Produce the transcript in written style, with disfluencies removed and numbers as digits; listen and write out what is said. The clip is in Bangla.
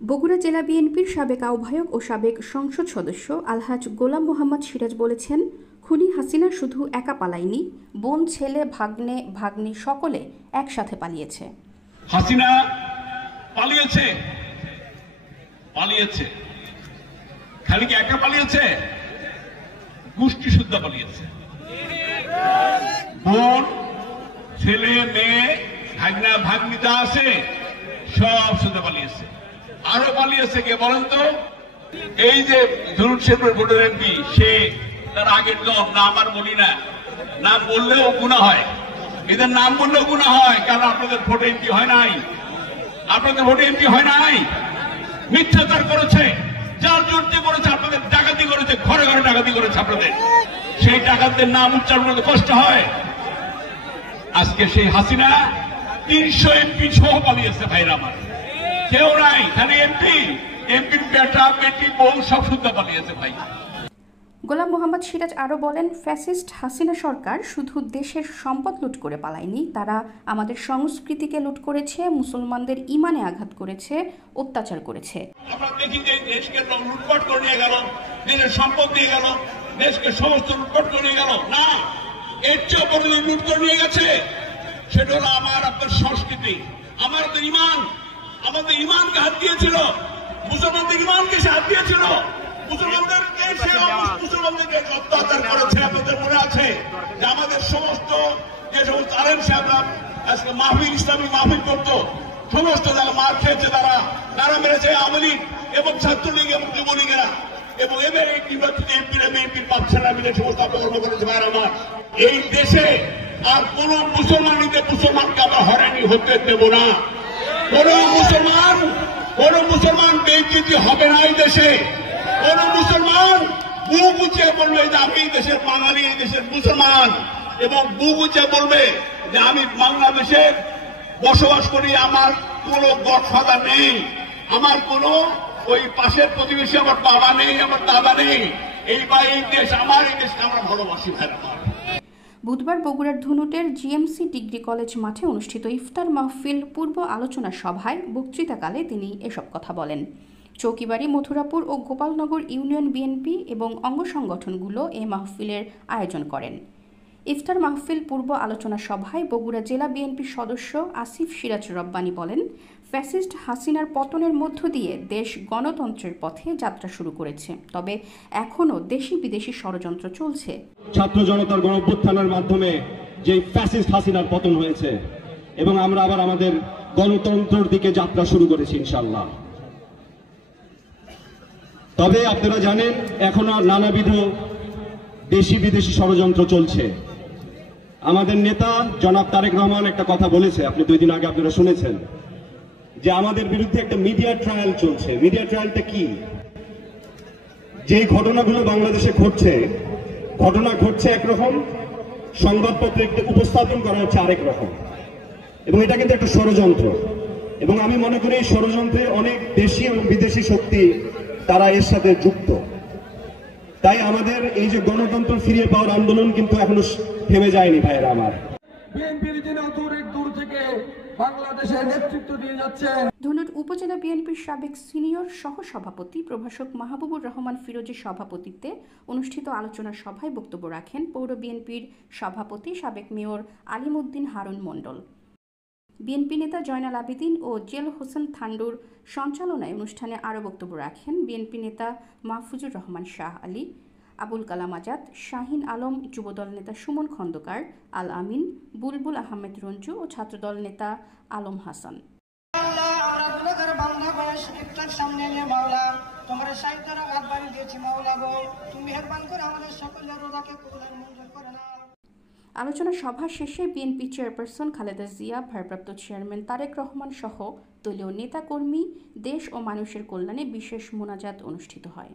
বগুড়া জেলা বিএনপির সাবেক আহ্বায়ক ও সাবেক সংসদ সদস্য আলহাজ গোলাম মোহাম্মদ সিরাজ বলেছেন, খুনি হাসিনা শুধু একা পালায়নি, বোন, ছেলে, ভাগ্নে, ভাগ্নি সকলে একসাথে পালিয়েছে। হাসিনা পালিয়েছে, পালিয়েছে, খালি কি একা পালিয়েছে? গোষ্ঠী শুদ্ধ পালিয়েছে। বোন, ছেলে, মেয়ে, ভাগনা, ভাগ্নিতা আছে, সব শুদ্ধ পালিয়েছে। আরো পালিয়েছে কে বলেন তো? এই যে ধরুন শেরপুর ভোটের এমপি, সে তার আগের দল, নাম আর বলি না, নাম বললেও গুনাহ হয়, এদের নাম বললেও গুনাহ হয়, কারণ আপনাদের ভোটে এমপি হয় নাই, আপনাদের ভোটে এমপি হয় নাই। মিথ্যাচার করেছে, যার জোরতে করেছে, আপনাদের ডাকাতি করেছে, ঘরে ঘরে ডাকাতি করেছে আপনাদের। সেই ডাকাতদের নাম উচ্চারণ করতে কষ্ট হয়। আজকে সেই হাসিনা 300 এমপি সহ পালিয়েছে। ভাইরা আমার, কেউ নাই, খালি এমপি, এমপির বেটা, বেটি, বউ সব শুদ্ধ পালিয়েছে। ভাই গোলাম মোহাম্মদ সিরাজ আরও বলেন, ফ্যাসিস্ট হাসিনা সরকার শুধু দেশের সম্পদ লুট করে পালায়নি, তারা আমাদের সংস্কৃতিকে লুট করেছে, মুসলমানদের ইমানে আঘাত করেছে, অত্যাচার করেছে। আমরা দেখি যে দেশকে লুটপাট করে নিয়ে গেল, দেশের সম্পদ নিয়ে গেল, দেশকে সমস্ত লুটপাট করে নিয়ে গেল না, এর চেয়ে বড় লুট করে নিয়ে গেছে। সেটা হলো আমার আপনার সংস্কৃতি, আমাদের ইমান। আমাদের ইমানকে হাত দিয়েছিল, মুসলমানদের ইমানকে সে হাত দিয়েছিল, মুসলমানদেরকে অত্যাচার করেছে। আপনাদের মনে আছে যে আমাদের সমস্ত যে সমস্ত আলেম সাহেবরা আজকে মাহফিল, ইসলামী মাহফিল করতো, সমস্ত যারা মার খেয়েছে, তারা মেরেছে আওয়ামী লীগ এবং ছাত্রলীগ এবং যুবলীগেরা, এবং এবার এই নির্বাচিত এমপিরা, বিএনপির বাদশারা মিলে সমস্ত অপকর্ম করেছে। ভাই আমার, এই দেশে আর কোন মুসলমানকে আমরা হয়রানি হতে দেব না। কোন মুসলমান বেইজ্জতি হবে না এই দেশে। কোন মুসলমান বুক উঁচিয়ে বলবে যে আমি দেশের বাঙালি, এই দেশের মুসলমান, এবং বুক উঁচিয়ে বলবে যে আমি বাংলাদেশে বসবাস করি, আমার কোনো গডফাদার নেই, আমার কোনো ওই পাশের প্রতিবেশী, আমার বাবা নেই, আমার দাদা নেই, এই দেশ আমার, এই দেশকে আমরা ভালোবাসি। ভাইরা আমার, বুধবার বগুড়ার ধুনুটের জিএমসি ডিগ্রি কলেজ মাঠে অনুষ্ঠিত ইফতার মাহফিল পূর্ব আলোচনা সভায় বক্তৃতাকালে তিনি এসব কথা বলেন। চৌকিবাড়ি, মথুরাপুর ও গোপালনগর ইউনিয়ন বিএনপি এবং অঙ্গ সংগঠনগুলো এ মাহফিলের আয়োজন করেন। ইফতার মাহফিল পূর্ব আলোচনা সভায় বগুড়া জেলা বিএনপির সদস্য আসিফ সিরাজ রব্বানী বলেন, ফ্যাসিস্ট হাসিনার পতনের মধ্য দিয়ে দেশ গণতন্ত্রের পথে যাত্রা শুরু করেছে, তবে এখনও দেশি বিদেশি ষড়যন্ত্র চলছে। ছাত্র জনতার গণঅভ্যুত্থানের মাধ্যমে যে ফ্যাসিস্ট হাসিনার পতন হয়েছে, এবং আমরা আবার আমাদের গণতন্ত্রের দিকে যাত্রা শুরু করেছি ইনশাআল্লাহ। তবে আপনারা জানেন, এখনো নানাবিধ দেশি বিদেশি ষড়যন্ত্র চলছে। আমাদের নেতা জনাব তারেক রহমান একটা কথা বলেছে, আপনি 2 দিন আগে আপনারা শুনেছেন, যে আমাদের বিরুদ্ধে একটা মিডিয়া ট্রায়াল চলছে। মিডিয়া ট্রায়ালটা কি? যে ঘটনাগুলো বাংলাদেশে ঘটনা ঘটছে একরকম, সংবাদপত্রে একটা উপস্থাপন করা হচ্ছে আরেক রকম, এবং এটা কিন্তু একটা ষড়যন্ত্র। এবং আমি মনে করি এই ষড়যন্ত্রে অনেক দেশি এবং বিদেশি শক্তি তারা এর সাথে যুক্ত। তাই আমাদের এই যে গণতন্ত্র ফিরিয়ে পাওয়ার আন্দোলন কিন্তু এখনো থেমে যায়নি। ভাইয়েরা আমার, ধুনুট উপজেলা বিএনপির সাবেক সিনিয়র সহসভাপতি প্রভাষক মাহবুবুর রহমান ফিরোজের সভাপতিত্বে অনুষ্ঠিত আলোচনা সভায় বক্তব্য রাখেন পৌর বিএনপির সভাপতি সাবেক মেয়র আলিমউদ্দিন হারুন মণ্ডল। বিএনপি নেতা জয়নাল আবেদিন ও জেল হোসেন থান্ডুর সঞ্চালনায় অনুষ্ঠানে আরও বক্তব্য রাখেন বিএনপি নেতা মাহফুজুর রহমান শাহ আলী, আবুল কালাম আজাদ, শাহিন আলম, যুবদল নেতা সুমন খন্দকার, আল আমিন, বুলবুল আহমেদ রঞ্জু ও ছাত্রদল নেতা আলম হাসান। আলোচনা সভা শেষে বিএনপি চেয়ারপারসন খালেদা জিয়া, ভারপ্রাপ্ত চেয়ারম্যান তারেক রহমান সহ দলীয় নেতাকর্মী, দেশ ও মানুষের কল্যাণে বিশেষ মোনাজাত অনুষ্ঠিত হয়।